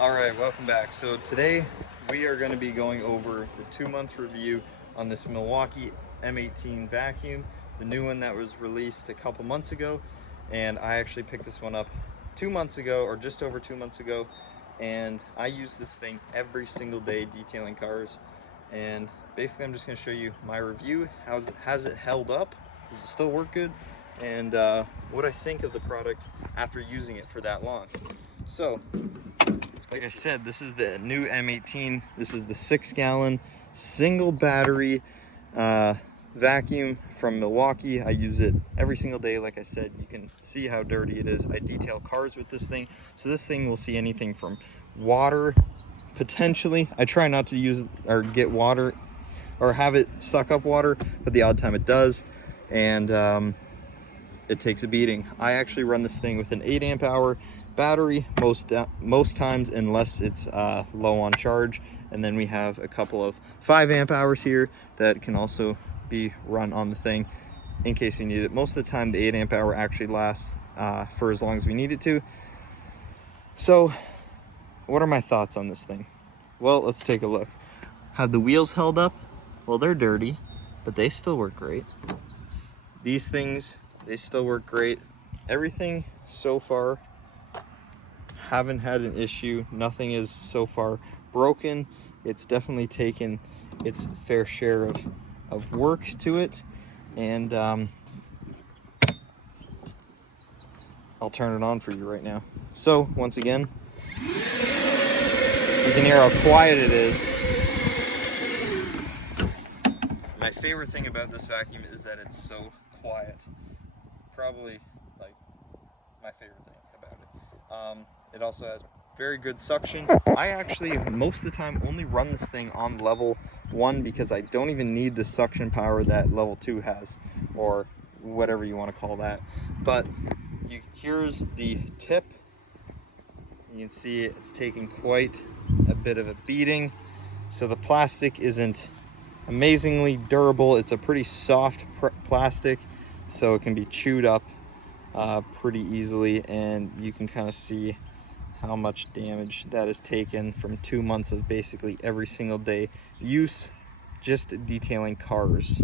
All right, welcome back. So today we are going to be going over the 2-month review on this Milwaukee M18 vacuum, the new one that was released a couple months ago. And I actually picked this one up 2 months ago, or just over 2 months ago. And I use this thing every single day detailing cars. And basically I'm just going to show you my review. Has it held up? Does it still work good? And what I think of the product after using it for that long. So, like I said, this is the new M18. This is the 6-gallon single battery vacuum from Milwaukee. I use it every single day. Like I said, you can see how dirty it is. I detail cars with this thing. So this thing will see anything from water, potentially. I try not to use or get water or have it suck up water, but the odd time it does. And it takes a beating. I actually run this thing with an 8 amp hour battery most times, unless it's low on charge. And then we have a couple of 5 amp hours here that can also be run on the thing in case we need it. Most of the time the 8 amp hour actually lasts for as long as we need it to. So what are my thoughts on this thing? Well, let's take a look. Have the wheels held up? Well, they're dirty, but they still work great. These things, they still work great. Everything so far, haven't had an issue. Nothing is so far broken. It's definitely taken its fair share of work to it. And I'll turn it on for you right now. So once again, you can hear how quiet it is. My favorite thing about this vacuum is that it's so quiet. Probably like my favorite thing about it. It also has very good suction. I actually most of the time only run this thing on level 1 because I don't even need the suction power that level 2 has, or whatever you want to call that. But here's the tip. You can see it's taking quite a bit of a beating. So the plastic isn't amazingly durable. It's a pretty soft plastic, so it can be chewed up pretty easily, and you can kind of see how much damage that is taken from 2 months of basically every single day use just detailing cars.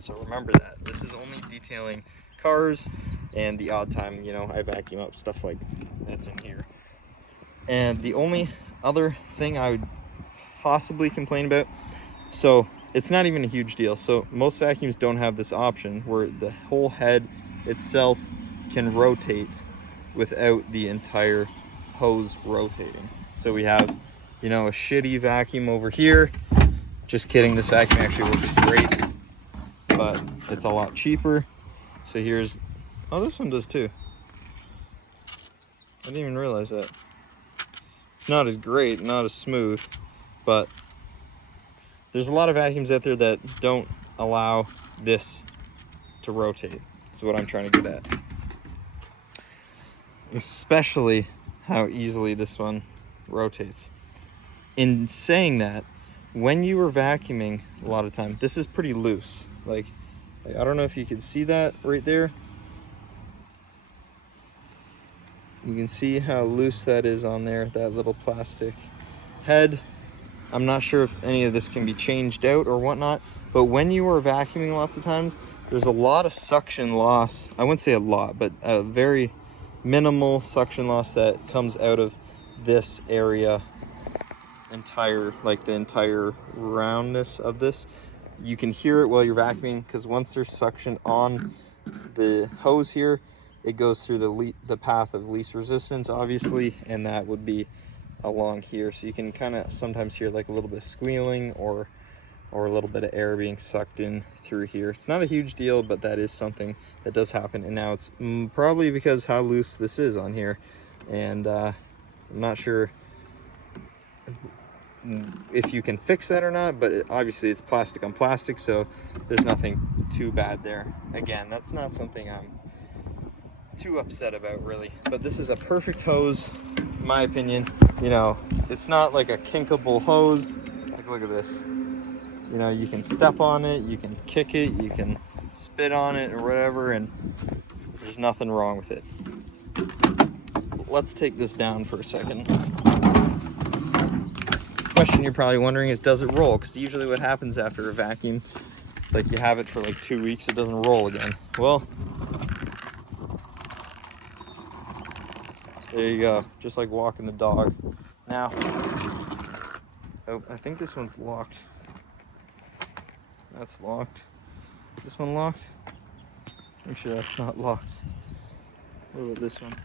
So remember that this is only detailing cars, and the odd time, you know, I vacuum up stuff like that's in here. And the only other thing I would possibly complain about, so it's not even a huge deal. So most vacuums don't have this option where the whole head itself can rotate without the entire hose rotating. So we have, you know, a shitty vacuum over here. Just kidding, this vacuum actually works great, but it's a lot cheaper. So here's, oh, this one does too. I didn't even realize that. It's not as great, not as smooth, but there's a lot of vacuums out there that don't allow this to rotate. That's what I'm trying to get at. Especially how easily this one rotates. In saying that, when you are vacuuming, a lot of time, this is pretty loose. Like I don't know if you can see that right there. You can see how loose that is on there, that little plastic head. I'm not sure if any of this can be changed out or whatnot, but when you are vacuuming lots of times, there's a lot of suction loss. I wouldn't say a lot, but a very minimal suction loss that comes out of this area, like the entire roundness of this. You can hear it while you're vacuuming, because once there's suction on the hose here, it goes through the path of least resistance, obviously, and that would be along here. So you can kind of sometimes hear like a little bit of squealing or a little bit of air being sucked in through here. It's not a huge deal, but that is something that does happen. And now it's probably because how loose this is on here, and I'm not sure if you can fix that or not, but obviously it's plastic on plastic, so there's nothing too bad there. Again, that's not something I'm too upset about, really. But this is a perfect hose, in my opinion. You know, it's not like a kinkable hose. Like, look at this. You know, you can step on it, you can kick it, you can spit on it or whatever, and there's nothing wrong with it. Let's take this down for a second. question you're probably wondering is, does it roll? Because usually what happens after a vacuum, like you have it for like 2 weeks, it doesn't roll again. Well, there you go, just like walking the dog. Now, oh, I think this one's locked. That's locked. Is this one locked? Make sure that's not locked. What about this one?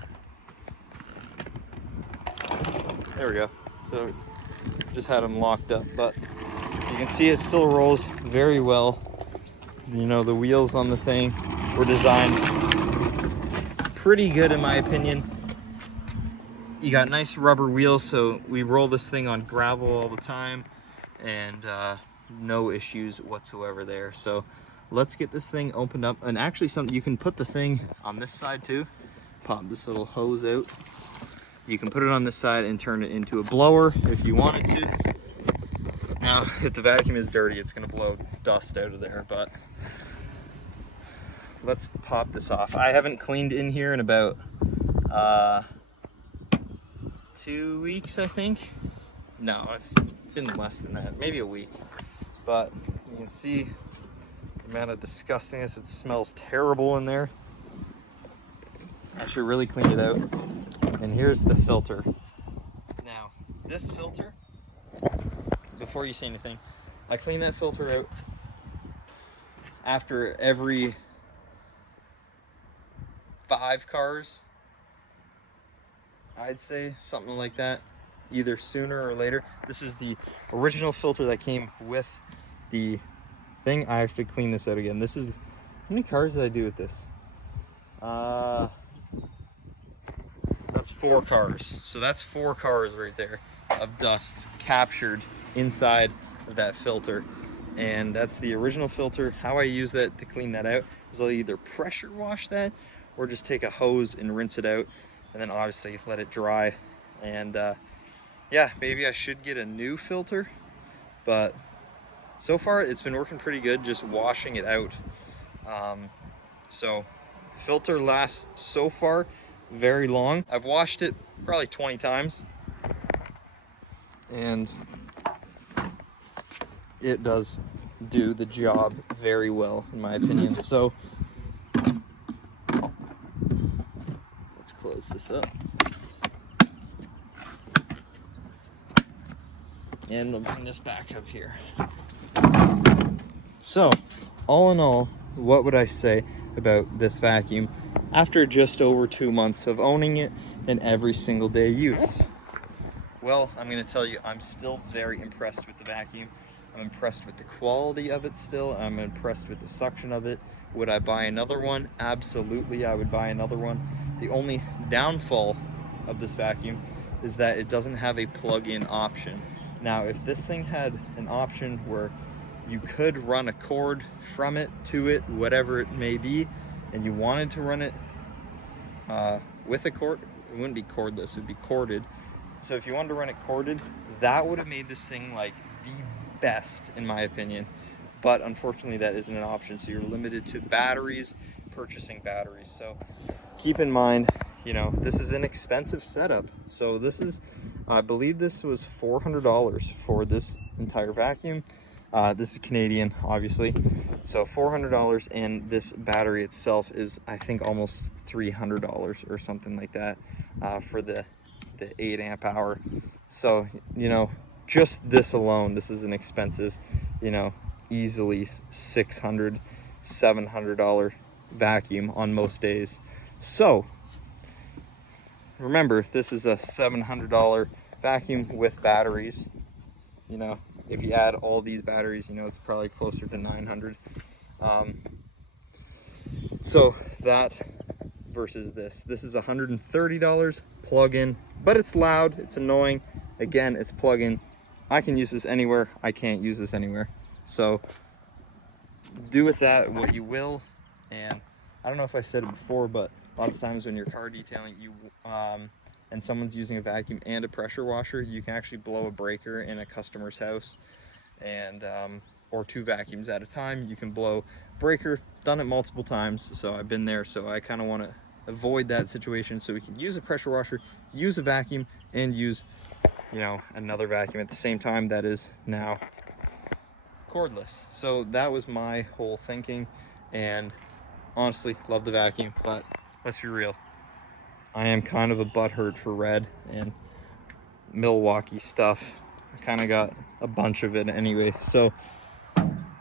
There we go. So just had them locked up, but you can see it still rolls very well. You know, the wheels on the thing were designed pretty good in my opinion. You got nice rubber wheels, so we roll this thing on gravel all the time, and no issues whatsoever there. So let's get this thing opened up. And actually, something you can put the thing on this side too. Pop this little hose out. You can put it on this side and turn it into a blower if you wanted to. Now, if the vacuum is dirty, it's going to blow dust out of there, but let's pop this off. I haven't cleaned in here in about 2 weeks, I think. No, it's been less than that, maybe a week. But you can see the amount of disgustingness. It smells terrible in there. I should really clean it out. And here's the filter. Now, this filter, before you say anything, I clean that filter out after every 5 cars, I'd say, something like that, either sooner or later. This is the original filter that came with the thing. I have to clean this out again. This is, how many cars did I do with this? That's 4 cars. So that's 4 cars right there of dust captured inside of that filter. And that's the original filter. How I use that to clean that out is I'll either pressure wash that or just take a hose and rinse it out, and then obviously let it dry. And yeah, maybe I should get a new filter, but so far it's been working pretty good just washing it out. So filter lasts so far very long. I've washed it probably 20 times and it does do the job very well in my opinion. So let's close this up. And we'll bring this back up here. So, all in all, what would I say about this vacuum after just over 2 months of owning it in every single day use? Well, I'm going to tell you, I'm still very impressed with the vacuum. I'm impressed with the quality of it still. I'm impressed with the suction of it. Would I buy another one? Absolutely, I would buy another one. The only downfall of this vacuum is that it doesn't have a plug-in option. Now, if this thing had an option where you could run a cord from it to it, whatever it may be, and you wanted to run it with a cord, it wouldn't be cordless, it would be corded. So if you wanted to run it corded, that would have made this thing like the best in my opinion. But unfortunately that isn't an option, so you're limited to batteries, purchasing batteries. So keep in mind, you know, this is an expensive setup. So this is, I believe this was $400 for this entire vacuum. This is Canadian, obviously. So $400, and this battery itself is, I think, almost $300 or something like that for the 8 amp hour. So, you know, just this alone, this is an expensive, you know, easily $600, $700 vacuum on most days. So remember, this is a $700 vacuum with batteries. You know, if you add all these batteries, you know, it's probably closer to 900. So that versus this is $130 plug-in, but it's loud, it's annoying. Again, it's plug-in. I can use this anywhere, I can't use this anywhere. So do with that what you will. And I don't know if I said it before, but lots of times when you're car detailing, you and someone's using a vacuum and a pressure washer, you can actually blow a breaker in a customer's house, and or 2 vacuums at a time. You can blow breaker. Done it multiple times, so I've been there. So I kind of want to avoid that situation, so we can use a pressure washer, use a vacuum, and use you know, another vacuum at the same time that is now cordless. So that was my whole thinking, and honestly, love the vacuum, but let's be real. I am kind of a butthurt for red and Milwaukee stuff. I kind of got a bunch of it anyway. So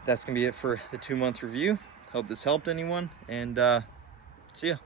that's gonna be it for the 2-month review. Hope this helped anyone, and see ya.